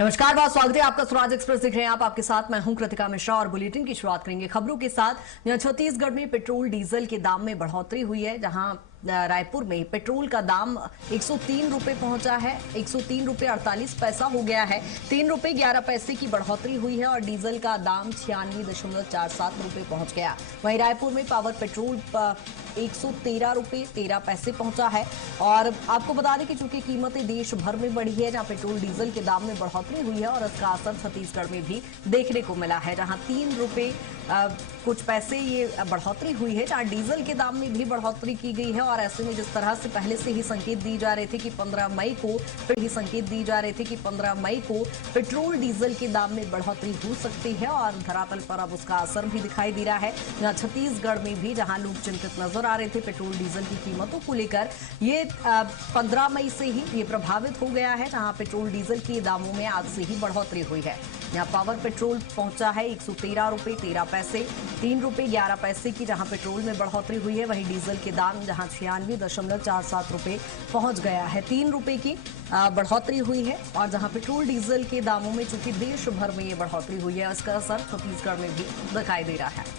नमस्कार, बहुत स्वागत है आपका। स्वराज एक्सप्रेस देख रहे हैं आप। आपके साथ मैं हूं कृतिका मिश्रा और बुलेटिन की शुरुआत करेंगे खबरों के साथ। यहाँ छत्तीसगढ़ में पेट्रोल डीजल के दाम में बढ़ोतरी हुई है, जहां रायपुर में पेट्रोल का दाम 103 रुपए पहुंचा है। 103 रुपए 48 पैसा हो गया है। 3 रुपए 11 पैसे की बढ़ोतरी हुई है और डीजल का दाम 96.47 रुपए पहुंच गया। वहीं रायपुर में पावर पेट्रोल 113 रुपए 13 पैसे पहुंचा है। और आपको बता दें कि चूंकि कीमतें देश भर में बढ़ी है, जहां पेट्रोल डीजल के दाम में बढ़ोतरी हुई है और इसका असर छत्तीसगढ़ में भी देखने को मिला है, जहां 3 रुपए कुछ पैसे ये बढ़ोतरी हुई है, जहां डीजल के दाम में भी बढ़ोतरी की गई है। और ऐसे में जिस तरह से पहले से ही संकेत दी जा रहे थे कि 15 मई को पेट्रोल डीजल के दाम में बढ़ोतरी हो सकती है और धरातल पर अब उसका असर भी दिखाई दे रहा है। जहां छत्तीसगढ़ में भी जहां लोग चिंतित नजर आ रहे थे पेट्रोल डीजल की कीमतों को लेकर, ये 15 मई से ही ये प्रभावित हो गया है, जहां पेट्रोल डीजल के दामों में आज से ही बढ़ोतरी हुई है। यहाँ पावर पेट्रोल पहुंचा है 113 रुपए 13 पैसे, 3 रुपए 11 पैसे की जहां पेट्रोल में बढ़ोतरी हुई है। वहीं डीजल के दाम जहां 96.47 रुपए पहुंच गया है। 3 रुपए की बढ़ोतरी हुई है और जहां पेट्रोल डीजल के दामों में चूंकि देश भर में ये बढ़ोतरी हुई है, इसका असर छत्तीसगढ़ में भी दिखाई दे रहा है।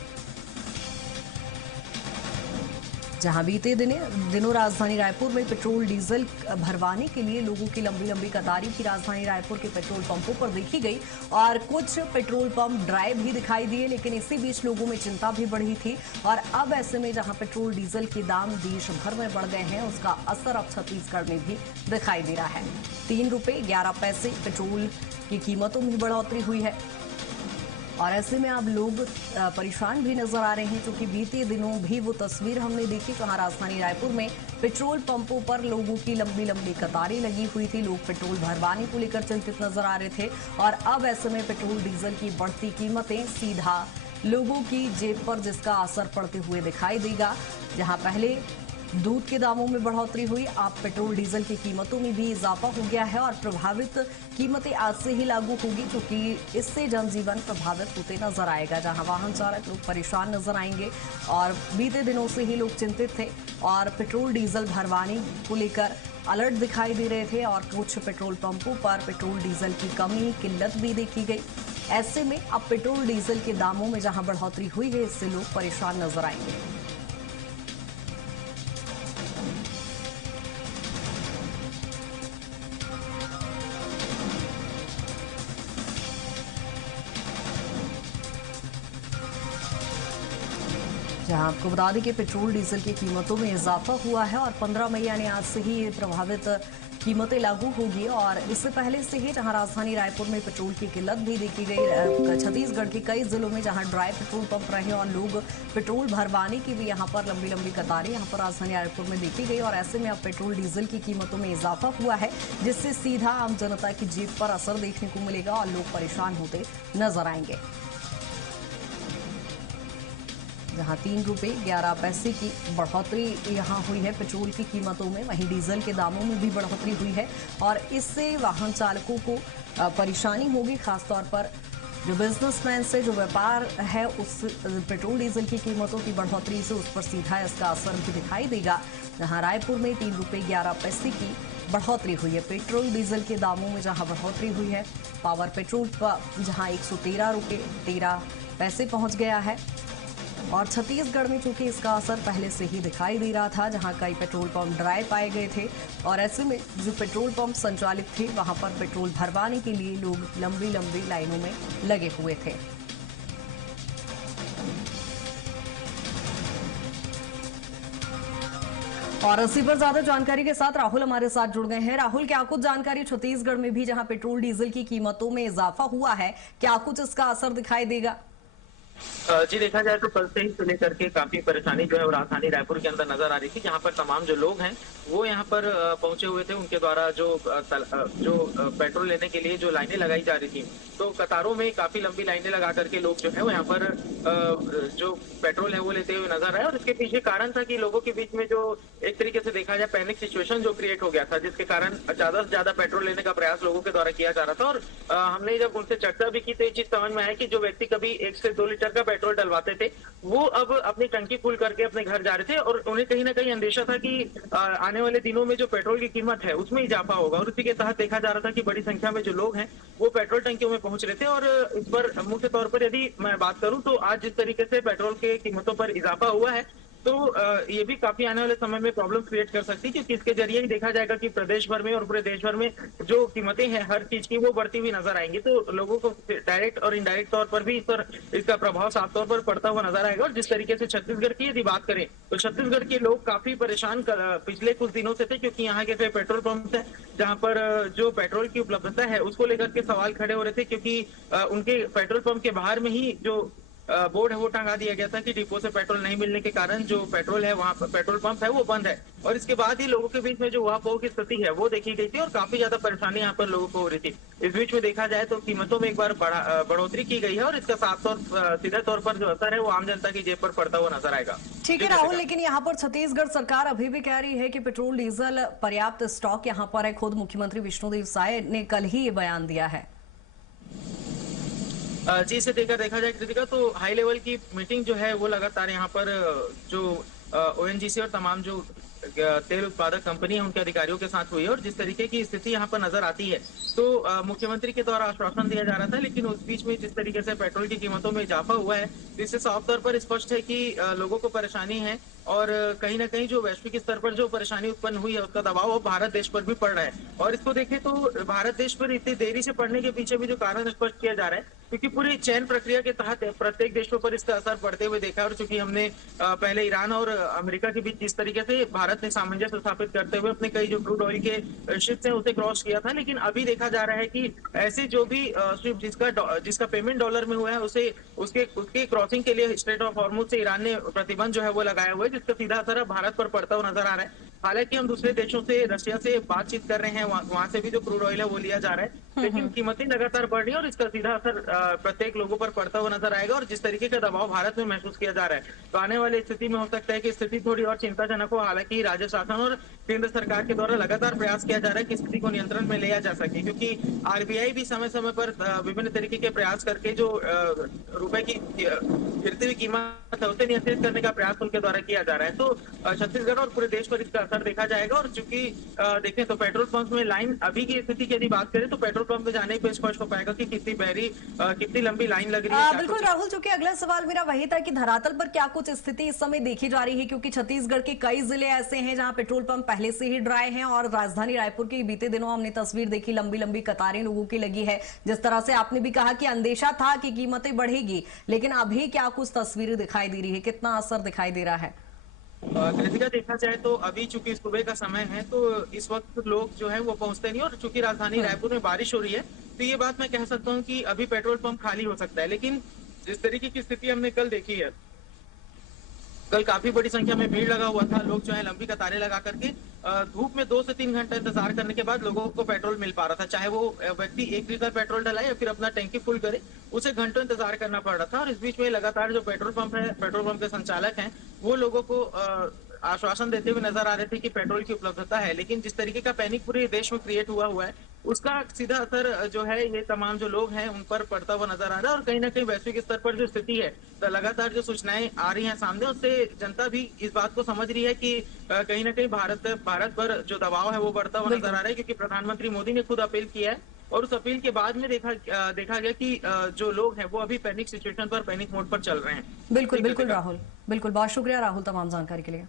जहां बीते दिनों राजधानी रायपुर में पेट्रोल डीजल भरवाने के लिए लोगों की लंबी लंबी कतारें भी राजधानी रायपुर के पेट्रोल पंपों पर देखी गई और कुछ पेट्रोल पंप ड्राई भी दिखाई दिए, लेकिन इसी बीच लोगों में चिंता भी बढ़ी थी। और अब ऐसे में जहां पेट्रोल डीजल के दाम देश भर में बढ़ गए हैं, उसका असर अब छत्तीसगढ़ में भी दिखाई दे रहा है। 3 रुपए 11 पैसे पेट्रोल की कीमतों में बढ़ोतरी हुई है और ऐसे में अब लोग परेशान भी नजर आ रहे हैं, क्योंकि बीते दिनों भी वो तस्वीर हमने देखी जहां राजधानी रायपुर में पेट्रोल पंपों पर लोगों की लंबी लंबी कतारें लगी हुई थी। लोग पेट्रोल भरवाने को लेकर चिंतित नजर आ रहे थे और अब ऐसे में पेट्रोल डीजल की बढ़ती कीमतें सीधा लोगों की जेब पर जिसका असर पड़ते हुए दिखाई देगा। जहां पहले दूध के दामों में बढ़ोतरी हुई, अब पेट्रोल डीजल की कीमतों में भी इजाफा हो गया है और प्रभावित कीमतें आज से ही लागू होगी, क्योंकि इससे जनजीवन प्रभावित होते नजर आएगा। जहां वाहन चालक लोग परेशान नजर आएंगे और बीते दिनों से ही लोग चिंतित थे और पेट्रोल डीजल भरवाने को लेकर अलर्ट दिखाई दे रहे थे और कुछ पेट्रोल पंपों पर पेट्रोल डीजल की कमी किल्लत भी देखी गई। ऐसे में अब पेट्रोल डीजल के दामों में जहां बढ़ोतरी हुई है, इससे लोग परेशान नजर आएंगे। जहां आपको बता दें कि पेट्रोल डीजल की कीमतों में इजाफा हुआ है और 15 मई यानी आज से ही ये प्रभावित कीमतें लागू होगी। और इससे पहले से ही जहां राजधानी रायपुर में पेट्रोल की किल्लत भी देखी गई, छत्तीसगढ़ के कई जिलों में जहां ड्राई पेट्रोल पंप रहे और लोग पेट्रोल भरवाने की भी यहां पर लंबी लंबी कतारें यहां पर राजधानी रायपुर में देखी गई। और ऐसे में अब पेट्रोल डीजल की कीमतों में इजाफा हुआ है, जिससे सीधा आम जनता की जेब पर असर देखने को मिलेगा और लोग परेशान होते नजर आएंगे। जहां 3 रुपए 11 पैसे की बढ़ोतरी यहां हुई है पेट्रोल की कीमतों में, वहीं डीजल के दामों में भी बढ़ोतरी हुई है और इससे वाहन चालकों को परेशानी होगी। खासतौर पर जो बिजनेसमैन से जो व्यापार है, उस पेट्रोल डीजल की कीमतों की बढ़ोतरी से उस पर सीधा इसका असर भी दिखाई देगा। जहां रायपुर में 3 रुपए 11 पैसे की बढ़ोतरी हुई है पेट्रोल डीजल के दामों में, जहां बढ़ोतरी हुई है। पावर पेट्रोल पर जहां 113 रुपए 13 पैसे पहुंच गया है और छत्तीसगढ़ में चूंकि इसका असर पहले से ही दिखाई दे रहा था, जहां कई पेट्रोल पंप ड्राई पाए गए थे और ऐसे में जो पेट्रोल पंप संचालित थे वहां पर पेट्रोल भरवाने के लिए लोग लंबी लंबी लाइनों में लगे हुए थे। और अस्सी पर ज्यादा जानकारी के साथ राहुल हमारे साथ जुड़ गए हैं। राहुल, क्या कुछ जानकारी छत्तीसगढ़ में भी जहां पेट्रोल डीजल की कीमतों में इजाफा हुआ है, क्या कुछ इसका असर दिखाई देगा? जी, देखा जाए तो कल से ही से लेकर के काफी परेशानी जो है वो राजधानी रायपुर के अंदर नजर आ रही थी, जहां पर तमाम जो लोग हैं वो यहाँ पर पहुंचे हुए थे। उनके द्वारा जो पेट्रोल लेने के लिए जो लाइनें लगाई जा रही थी, तो कतारों में काफी लंबी लाइनें लगा करके लोग जो है वो यहाँ पर जो पेट्रोल है वो लेते हुए नजर आए और इसके पीछे कारण था कि लोगों के बीच में जो एक तरीके से देखा जाए पैनिक सिचुएशन जो क्रिएट हो गया था, जिसके कारण ज्यादा से ज्यादा पेट्रोल लेने का प्रयास लोगों के द्वारा किया जा रहा था। और हमने जब उनसे चर्चा भी की तो ये चीज समझ में आया कि जो व्यक्ति कभी 1 से 2 लीटर का पेट्रोल डलवाते थे वो अब अपनी टंकी फुल करके अपने घर जा रहे थे और उन्हें कहीं ना कहीं अंदेशा था कि आने वाले दिनों में जो पेट्रोल की कीमत है उसमें इजाफा होगा। और उसी के तहत देखा जा रहा था कि बड़ी संख्या में जो लोग हैं वो पेट्रोल टंकियों में पहुंच रहे थे। और इस पर मुख्य तौर पर यदि मैं बात करूं तो आज जिस तरीके से पेट्रोल के कीमतों पर इजाफा हुआ है तो ये भी काफी आने वाले समय में प्रॉब्लम क्रिएट कर सकती है, क्योंकि इसके जरिए ही देखा जाएगा कि प्रदेश भर में और पूरे देश भर में जो कीमतें हैं हर चीज की वो बढ़ती हुई नजर आएंगी। तो लोगों को डायरेक्ट और इनडायरेक्ट तौर पर भी इस पर इसका प्रभाव साफ तौर पर पड़ता हुआ नजर आएगा। और जिस तरीके से छत्तीसगढ़ की यदि बात करें तो छत्तीसगढ़ के लोग काफी परेशान पिछले कुछ दिनों से थे, क्योंकि यहाँ के पेट्रोल पंप है जहाँ पर जो पेट्रोल की उपलब्धता है उसको लेकर के सवाल खड़े हो रहे थे, क्योंकि उनके पेट्रोल पंप के बाहर में ही जो बोर्ड है वो टंगा दिया गया था कि डिपो से पेट्रोल नहीं मिलने के कारण जो पेट्रोल है वहाँ पेट्रोल पंप है वो बंद है। और इसके बाद ही लोगों के बीच में जो उहापोह की स्थिति है वो देखी गई थी और काफी ज्यादा परेशानी यहाँ पर लोगों को हो रही थी। इस बीच में देखा जाए तो कीमतों में एक बार बढ़ोतरी की गई है और इसका साफ तौर सीधे तौर पर जो असर है वो आम जनता की जेब पर पड़ता हुआ नजर आएगा। ठीक है राहुल, लेकिन यहाँ पर छत्तीसगढ़ सरकार अभी भी कह रही है कि पेट्रोल डीजल पर्याप्त स्टॉक यहाँ पर है। खुद मुख्यमंत्री विष्णुदेव साय ने कल ही ये बयान दिया है। जी, इसे देखा जाए कृतिका तो हाई लेवल की मीटिंग जो है वो लगातार यहाँ पर जो ओएनजीसी और तमाम जो तेल उत्पादक कंपनी है उनके अधिकारियों के साथ हुई है। और जिस तरीके की स्थिति यहाँ पर नजर आती है तो मुख्यमंत्री के द्वारा आश्वासन दिया जा रहा था, लेकिन उस बीच में जिस तरीके से पेट्रोल की कीमतों में इजाफा हुआ है इससे साफ तौर पर स्पष्ट है कि लोगों को परेशानी है और कहीं ना कहीं जो वैश्विक स्तर पर जो परेशानी उत्पन्न हुई है उसका दबाव अब भारत देश पर भी पड़ रहा है। और इसको देखें तो भारत देश पर इतनी देरी से पड़ने के पीछे भी जो कारण स्पष्ट किया जा रहा है, क्योंकि पूरी चयन प्रक्रिया के तहत प्रत्येक देशों पर इसका असर पड़ते हुए देखा। और चूंकि हमने पहले ईरान और अमेरिका के बीच जिस तरीके से भारत ने सामंजस्य स्थापित करते हुए अपने कई जो क्रूड ऑयल के शिप्स हैं उसे क्रॉस किया था, लेकिन अभी देखा जा रहा है कि ऐसे जो भी शिप जिसका पेमेंट डॉलर में हुआ है उसे उसके क्रॉसिंग के लिए स्ट्रेट ऑफ हॉर्मुज से ईरान ने प्रतिबंध जो है वो लगाया हुआ है, जिसका सीधा असर भारत पर पड़ता हुआ नजर आ रहा है। हालांकि हम दूसरे देशों से रशिया से बातचीत कर रहे हैं, वहां से भी जो क्रूड ऑयल है वो लिया जा रहा है, लेकिन कीमतें लगातार बढ़ रही है और इसका सीधा असर प्रत्येक लोगों पर पड़ता हुआ नजर आएगा। और जिस तरीके का दबाव भारत में महसूस किया जा रहा है तो आने वाली स्थिति में हो सकता है कि स्थिति थोड़ी और चिंताजनक हो। हालांकि राज्य शासन और केंद्र सरकार के द्वारा लगातार प्रयास किया जा रहा है कि स्थिति को नियंत्रण में लिया जा सके, क्योंकि आरबीआई भी समय समय पर विभिन्न तरीके के प्रयास करके जो रुपए की गिरती हुई कीमत है उसे नियंत्रित करने का प्रयास उनके द्वारा किया जा रहा है। तो छत्तीसगढ़ और पूरे देश पर इसका असर देखा जाएगा। और चूंकि देखें तो पेट्रोल पंप में लाइन अभी की स्थिति की यदि बात करें तो पेट्रोल पंप में जाने पर स्पष्ट हो पाएगा कि कितनी लंबी लाइन लग रही है। बिल्कुल राहुल, चूंकि अगला सवाल मेरा वही था कि धरातल पर क्या कुछ स्थिति इस समय देखी जा रही है, क्योंकि छत्तीसगढ़ के कई जिले ऐसे हैं जहां पेट्रोल पंप पहले से ही ड्राई हैं और राजधानी रायपुर की बीते दिनों हमने तस्वीर देखी, लंबी लंबी कतारें लोगों की लगी है। जिस तरह से आपने भी कहा कि अंदेशा था कि कीमतें बढ़ेगी, लेकिन अभी क्या कुछ तस्वीरें दिखाई दे रही है, कितना असर दिखाई दे रहा है? कृतिका देखा जाए तो अभी चूंकि सुबह का समय है तो इस वक्त लोग जो है वो पहुंचते नहीं, और चूंकि राजधानी रायपुर में बारिश हो रही है तो ये बात मैं कह सकता हूँ कि अभी पेट्रोल पंप खाली हो सकता है। लेकिन जिस तरीके की स्थिति हमने कल देखी है, कल काफी बड़ी संख्या में भीड़ लगा हुआ था, लोग जो है लंबी कतारें लगा करके धूप में 2 से 3 घंटे इंतजार करने के बाद लोगों को पेट्रोल मिल पा रहा था। चाहे वो व्यक्ति 1 लीटर पेट्रोल डलाए या फिर अपना टैंकी फुल करे, उसे घंटों इंतजार करना पड़ रहा था। और इस बीच में लगातार जो पेट्रोल पंप है, पेट्रोल पंप के संचालक हैं वो लोगों को आश्वासन देते हुए नजर आ रहे थे कि पेट्रोल की उपलब्धता है, लेकिन जिस तरीके का पैनिक पूरे देश में क्रिएट हुआ है उसका सीधा असर जो है ये तमाम जो लोग हैं उन पर पड़ता हुआ नजर आ रहा है। और कहीं ना कहीं वैश्विक स्तर पर जो स्थिति है तो लगातार जो सूचनाएं आ रही हैं सामने, उससे जनता भी इस बात को समझ रही है कि कहीं ना कहीं भारत पर जो दबाव है वो बढ़ता हुआ नजर आ रहा है, क्योंकि प्रधानमंत्री मोदी ने खुद अपील किया है और उस अपील के बाद में देखा गया कि जो लोग हैं वो अभी पैनिक सिचुएशन पर, पैनिक मोड पर चल रहे हैं। बिल्कुल बिल्कुल राहुल, बिल्कुल बहुत शुक्रिया राहुल तमाम जानकारी के लिए।